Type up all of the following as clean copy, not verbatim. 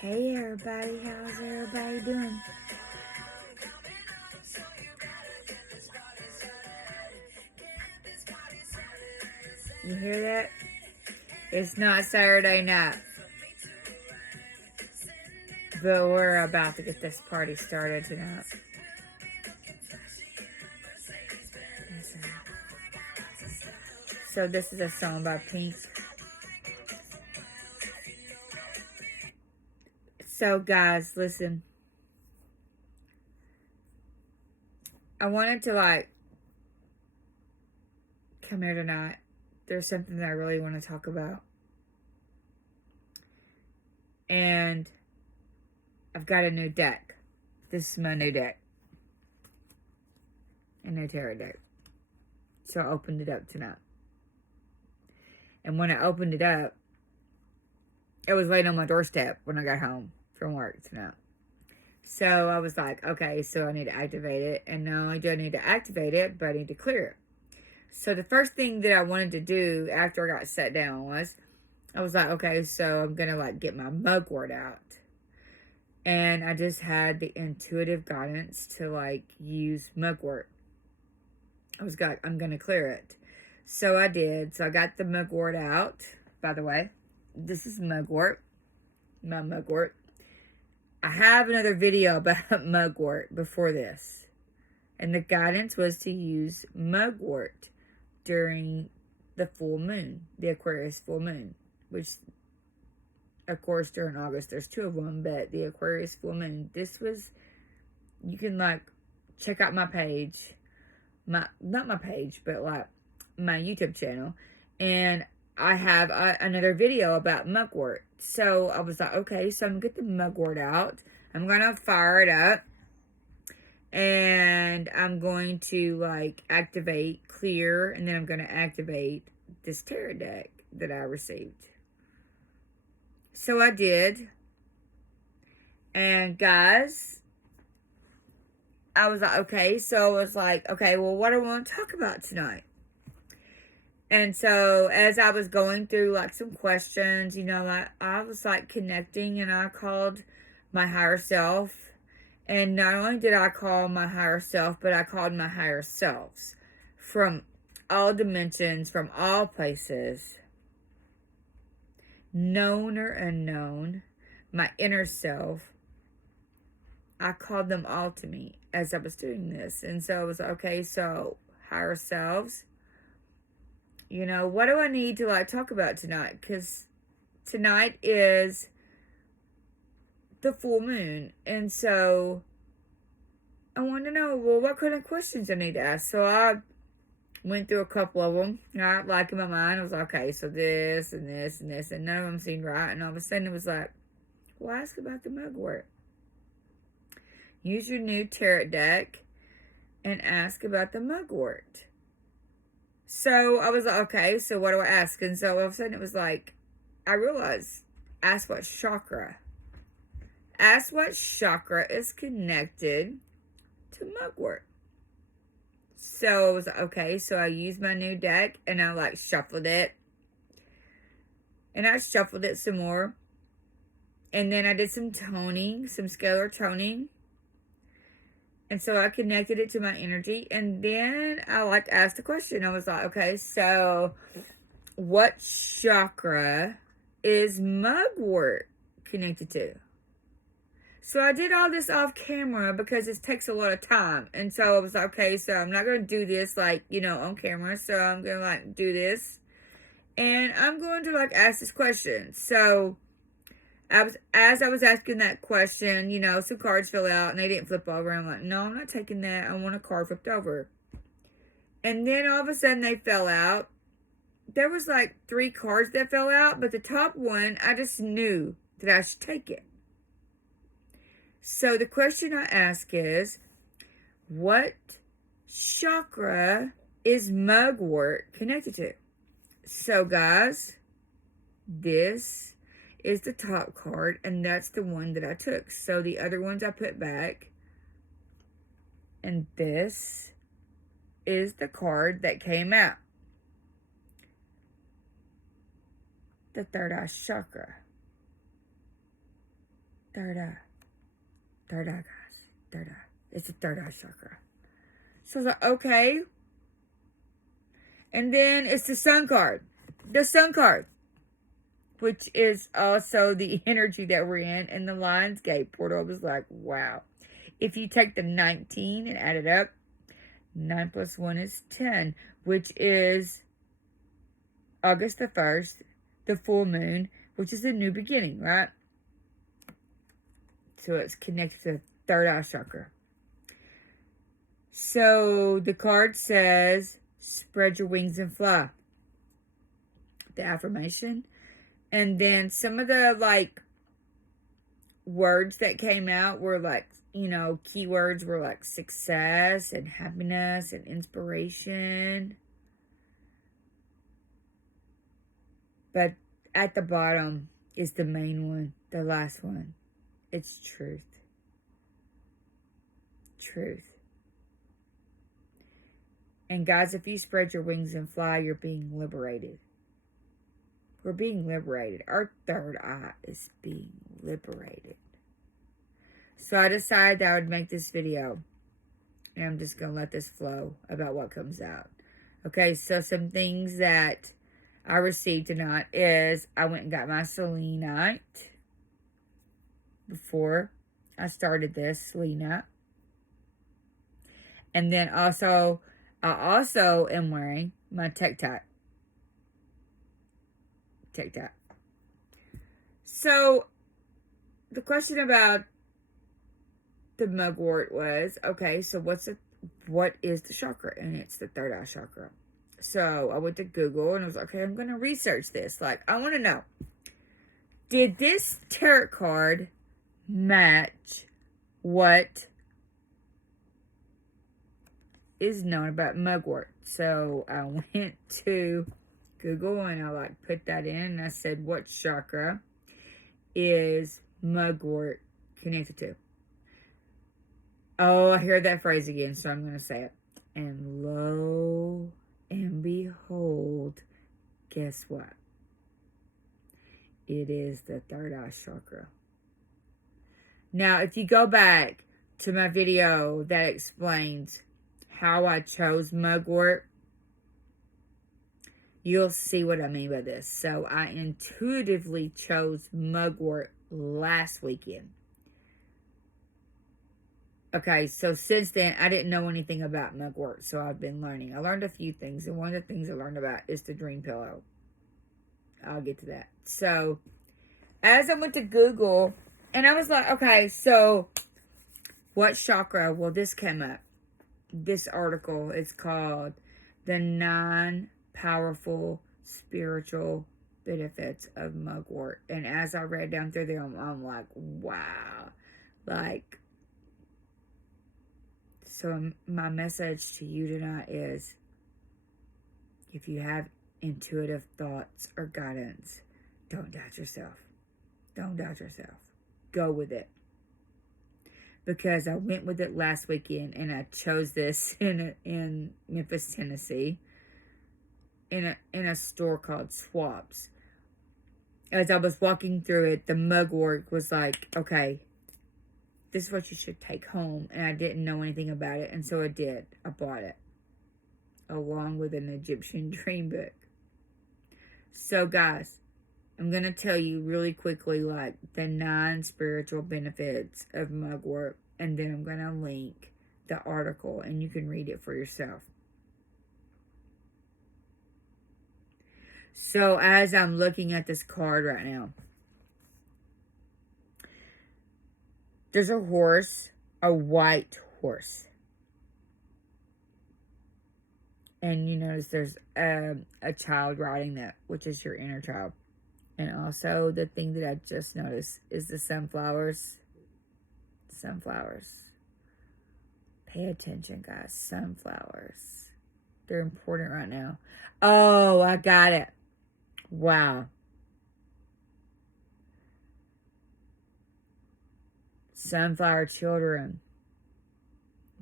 Hey everybody, how's everybody doing? You hear that? It's not Saturday night, but we're about to get this party started tonight. So this is a song by Pink. So guys, listen. I wanted to come here tonight. There's something that I really want to talk about. And I've got a new deck. This is my new deck. A new tarot deck. So I opened it up tonight. And when I opened it up, it was laying on my doorstep when I got home from work tonight. So I was like, okay, so I need to activate it. And not only do I need to activate it, but I need to clear it. So the first thing that I wanted to do after I got sat down was, I was like, okay, so I'm going to get my mugwort out. And I just had the intuitive guidance to use mugwort. I'm going to clear it. So I did. So I got the mugwort out. By the way, this is mugwort. My mugwort. I have another video about mugwort before this. And the guidance was to use mugwort during the full moon, the Aquarius full moon, which, of course, during August, there's 2 of them, but the Aquarius full moon, this was, you can check out my page, not my page, but my YouTube channel, and I have another video about mugwort. So I was like, okay, so I'm going to get the mugwort out. I'm going to fire it up. And I'm going to activate clear. And then I'm going to activate this tarot deck that I received. So I did. And guys, I was like, okay. So I was like, okay, well, what do I want to talk about tonight? And so as I was going through some questions, I was connecting, and I called my higher self. And not only did I call my higher self, but I called my higher selves from all dimensions, from all places, known or unknown, my inner self. I called them all to me as I was doing this. And so I was like, okay, so higher selves, what do I need to talk about tonight? Because tonight is the full moon. And so I want to know, well, what kind of questions I need to ask. So I went through a couple of them. In my mind, I was like, okay, so this and this and this, and none of them seemed right. And all of a sudden it was like, well, ask about the mugwort. Use your new tarot deck and ask about the mugwort. So I was like, okay, so what do I ask? And so all of a sudden it was I realized, ask what chakra. Ask what chakra is connected to mugwort. So I was like, okay, so I used my new deck and I shuffled it. And I shuffled it some more. And then I did some toning, some scalar toning. And so I connected it to my energy. And then I asked a question. I was like, okay, so what chakra is mugwort connected to? So I did all this off camera because it takes a lot of time. And so I was like, okay, so I'm not going to do this on camera. So I'm going to do this. And I'm going to ask this question. So as I was asking that question, some cards fell out and they didn't flip over. I'm like, no, I'm not taking that. I want a card flipped over. And then all of a sudden they fell out. There was 3 cards that fell out, but the top one, I just knew that I should take it. So the question I ask is, what chakra is mugwort connected to? So guys, this is the top card, and that's the one that I took. So the other ones I put back, and this is the card that came out. The third eye chakra. third eye. Third eye, guys. Third eye. It's the third eye chakra. So I was like, okay. And then it's the sun card. The sun card. Which is also the energy that we're in. And the Lionsgate portal was like, wow. If you take the 19 and add it up, 9 plus 1 is 10. Which is August the 1st. The full moon. Which is a new beginning, right? So it's connected to the third eye chakra. So the card says, spread your wings and fly. The affirmation. And then some of the, like, words that came out were, like, you know, keywords were, like, success and happiness and inspiration. But at the bottom is the main one, the last one. It's truth. Truth. And guys, if you spread your wings and fly, you're being liberated. We're being liberated. Our third eye is being liberated. So I decided that I would make this video. And I'm just going to let this flow about what comes out. Okay, so some things that I received tonight is I went and got my selenite before I started this selenite. And then also, I also am wearing my Tech-Tite. Tech-Tite. So, the question about the mugwort was, okay, so what is the chakra? And it's the third eye chakra. So, I went to Google and I was like, okay, I'm going to research this. Like, I want to know, did this tarot card match what is known about mugwort? So I went to Google and I like put that in and I said, what chakra is mugwort connected to? Oh, I hear that phrase again, so I'm going to say it. And lo and behold, guess what? It is the third eye chakra. Now, if you go back to my video that explains how I chose mugwort, you'll see what I mean by this. So, I intuitively chose mugwort last weekend. Okay, so since then, I didn't know anything about mugwort, so I've been learning. I learned a few things, and one of the things I learned about is the dream pillow. I'll get to that. So, as I went to Google, and I was like, okay, so what chakra? Well, this came up. This article is called The 9 Powerful Spiritual Benefits of Mugwort. And as I read down through there, I'm like, wow. Like, so my message to you tonight is, if you have intuitive thoughts or guidance, don't doubt yourself. Don't doubt yourself. Go with it. Because I went with it last weekend and I chose this in Memphis, Tennessee, in a store called Swaps. As I was walking through it, the mugwort was like, okay, this is what you should take home. And I didn't know anything about it, and so I did. I bought it along with an Egyptian dream book. So guys, I'm going to tell you really quickly, like, the 9 spiritual benefits of mugwort. And then I'm going to link the article, and you can read it for yourself. So, as I'm looking at this card right now, there's a horse, a white horse. And you notice there's a child riding that, which is your inner child. And also, the thing that I just noticed is the sunflowers. Sunflowers. Pay attention, guys. Sunflowers. They're important right now. Oh, I got it. Wow. Sunflower children.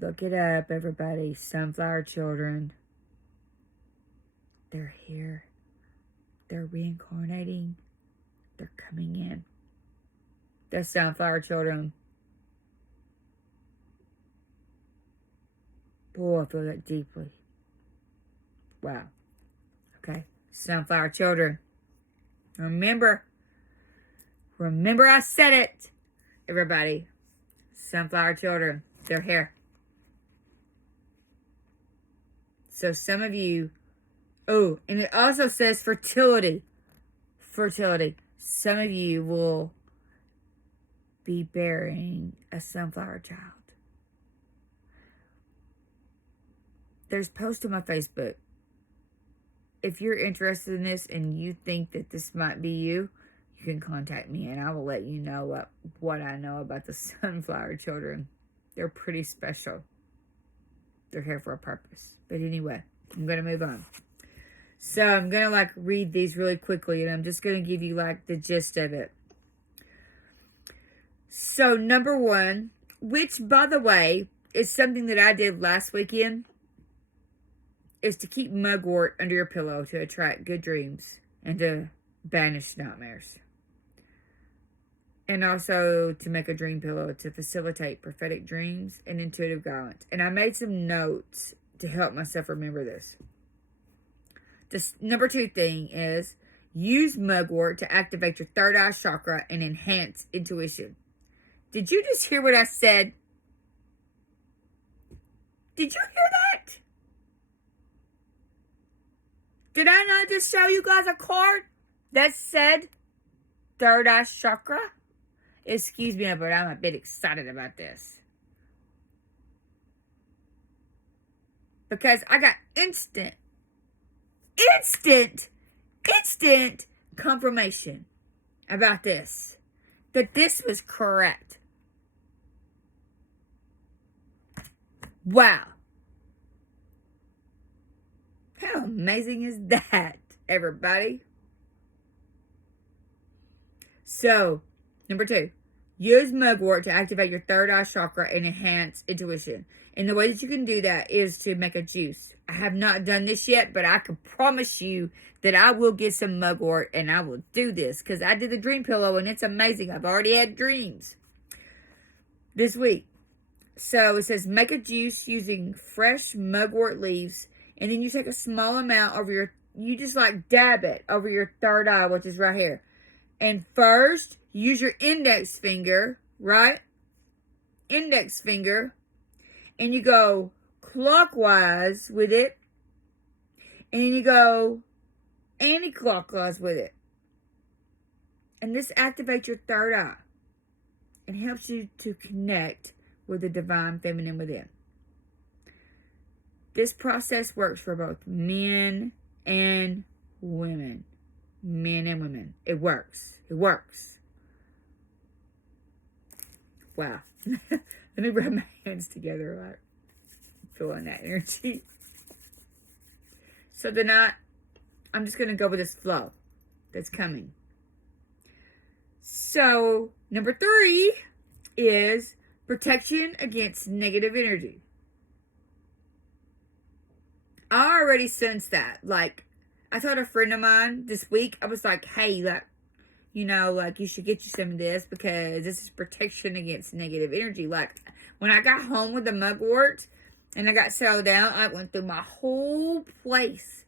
Look it up, everybody. Sunflower children. They're here. They're reincarnating. They're coming in. The sunflower children. Boy, I feel that deeply. Wow. Okay. Sunflower children. Remember I said it. Everybody. Sunflower children. They're here. So some of you, oh, and it also says fertility. Fertility. Some of you will be bearing a sunflower child. There's posts on my Facebook. If you're interested in this and you think that this might be you, you can contact me and I will let you know what I know about the sunflower children. They're pretty special. They're here for a purpose. But anyway, I'm going to move on. So I'm going to read these really quickly and I'm just going to give you the gist of it. So number 1, which by the way is something that I did last weekend, is to keep mugwort under your pillow to attract good dreams and to banish nightmares. And also to make a dream pillow to facilitate prophetic dreams and intuitive guidance. And I made some notes to help myself remember this. The number 2 thing is use mugwort to activate your third eye chakra and enhance intuition. Did you just hear what I said? Did you hear that? Did I not just show you guys a card that said third eye chakra? Excuse me, but I'm a bit excited about this. Because I got instant confirmation about this. That this was correct. Wow. How amazing is that, everybody? So, number 2, use mugwort to activate your third eye chakra and enhance intuition. And the way that you can do that is to make a juice. I have not done this yet, but I can promise you that I will get some mugwort and I will do this because I did the dream pillow and it's amazing. I've already had dreams this week. So it says make a juice using fresh mugwort leaves, and then you take a small amount over you just dab it over your third eye, which is right here. And first, use your index finger, right? Index finger. And you go clockwise with it. And then you go anti-clockwise with it. And this activates your third eye. And helps you to connect with the divine feminine within. This process works for both men and women. Men and women. It works. It works. Wow. Let me rub my hands together, feeling that energy. So tonight, I'm just going to go with this flow that's coming. So, number 3 is protection against negative energy. I already sensed that. I told a friend of mine this week, I was like, hey, you should get you some of this because this is protection against negative energy. When I got home with the mugwort and I got settled down, I went through my whole place.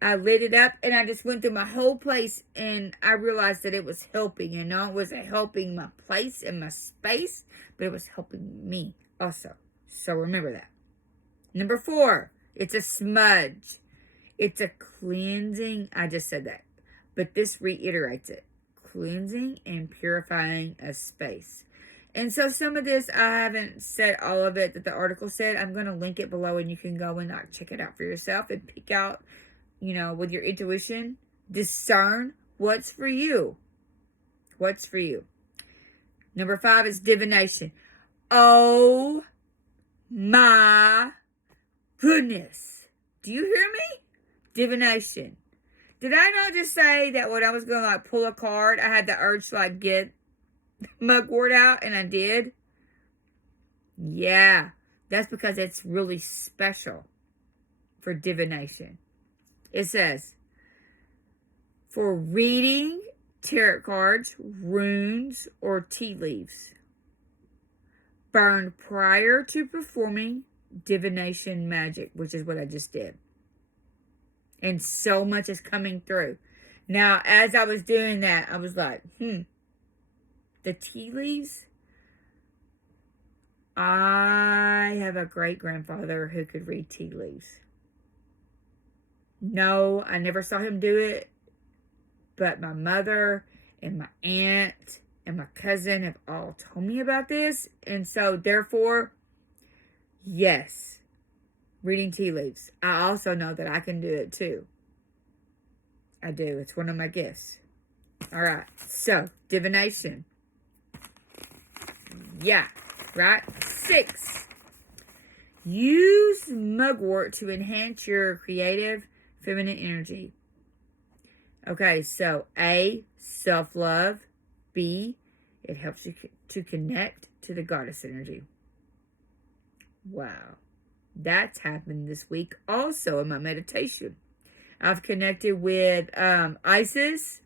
I lit it up and I just went through my whole place and I realized that it was helping. And not it wasn't helping my place and my space, but it was helping me also. So remember that. Number 4, it's a smudge. It's a cleansing. I just said that. But this reiterates it. Cleansing and purifying a space. And so some of this, I haven't said all of it that the article said. I'm going to link it below and you can go and check it out for yourself and pick out, with your intuition, discern what's for you. What's for you. Number 5 is divination. Oh my goodness. Do you hear me? Divination. Did I not just say that when I was going to pull a card, I had the urge to get mugwort out, and I did? Yeah, that's because it's really special for divination. It says, for reading tarot cards, runes, or tea leaves. Burned prior to performing divination magic, which is what I just did. And so much is coming through. Now, as I was doing that, I was like, the tea leaves? I have a great-grandfather who could read tea leaves. No, I never saw him do it, but my mother and my aunt and my cousin have all told me about this. And so, therefore, yes, reading tea leaves. I also know that I can do it too. I do. It's one of my gifts. All right. So, divination. Yeah. Right? 6. Use Mugwort to enhance your creative feminine energy. Okay, so A, self-love. B, it helps you to connect to the goddess energy. Wow. That's happened this week also in my meditation. I've connected with Isis,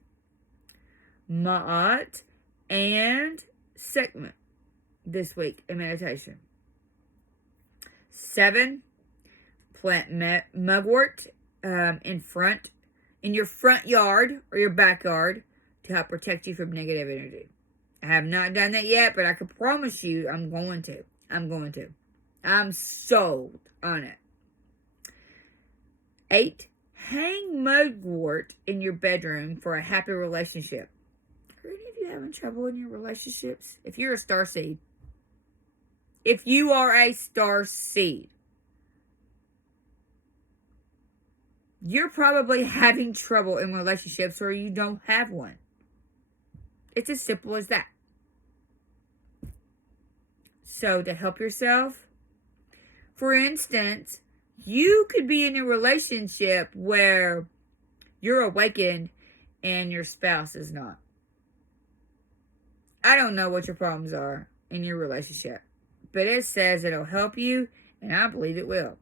Ma'at, and Sekhmet this week in meditation. 7, plant mugwort in your front yard or your backyard to help protect you from negative energy. I have not done that yet, but I can promise you I'm going to. I'm sold on it. 8, hang mugwort in your bedroom for a happy relationship. Are any of you having trouble in your relationships? If you're a starseed. If you are a starseed, you're probably having trouble in relationships or you don't have one. It's as simple as that. So to help yourself, for instance, you could be in a relationship where you're awakened and your spouse is not. I don't know what your problems are in your relationship, but it says it'll help you, and I believe it will.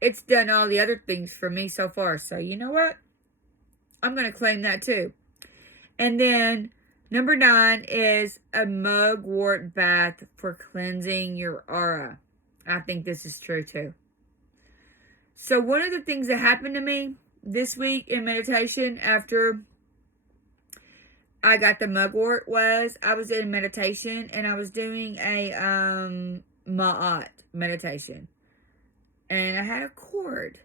It's done all the other things for me so far, so you know what? I'm going to claim that too. And then number 9 is a mugwort bath for cleansing your aura. I think this is true too. So one of the things that happened to me this week in meditation after I got the mugwort was I was in meditation and I was doing a Ma'at meditation. And I had a cord.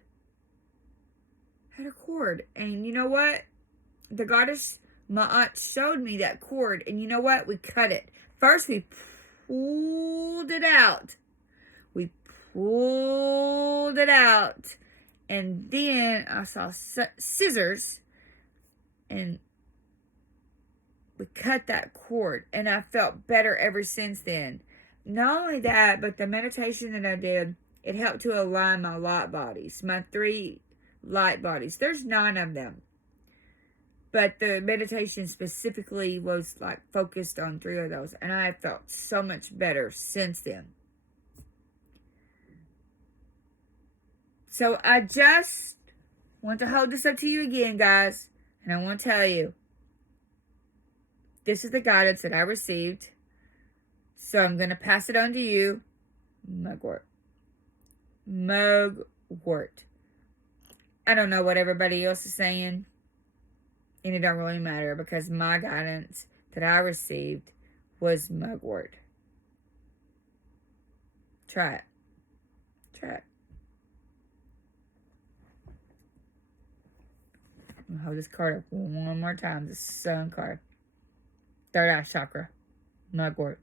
And you know what? The goddess Ma'at showed me that cord. And you know what? We cut it. First, we pulled it out. And then I saw scissors. And we cut that cord. And I felt better ever since then. Not only that, but the meditation that I did, it helped to align my light bodies. My 3 light bodies. There's 9 of them. But the meditation specifically was like focused on 3 of those. And I have felt so much better since then. So I just want to hold this up to you again, guys. And I want to tell you, this is the guidance that I received. So I'm going to pass it on to you. Mugwort. I don't know what everybody else is saying. And it don't really matter because my guidance that I received was mugwort. Try it. I'm going to hold this card up one more time. The sun card. Third eye chakra. Mugwort.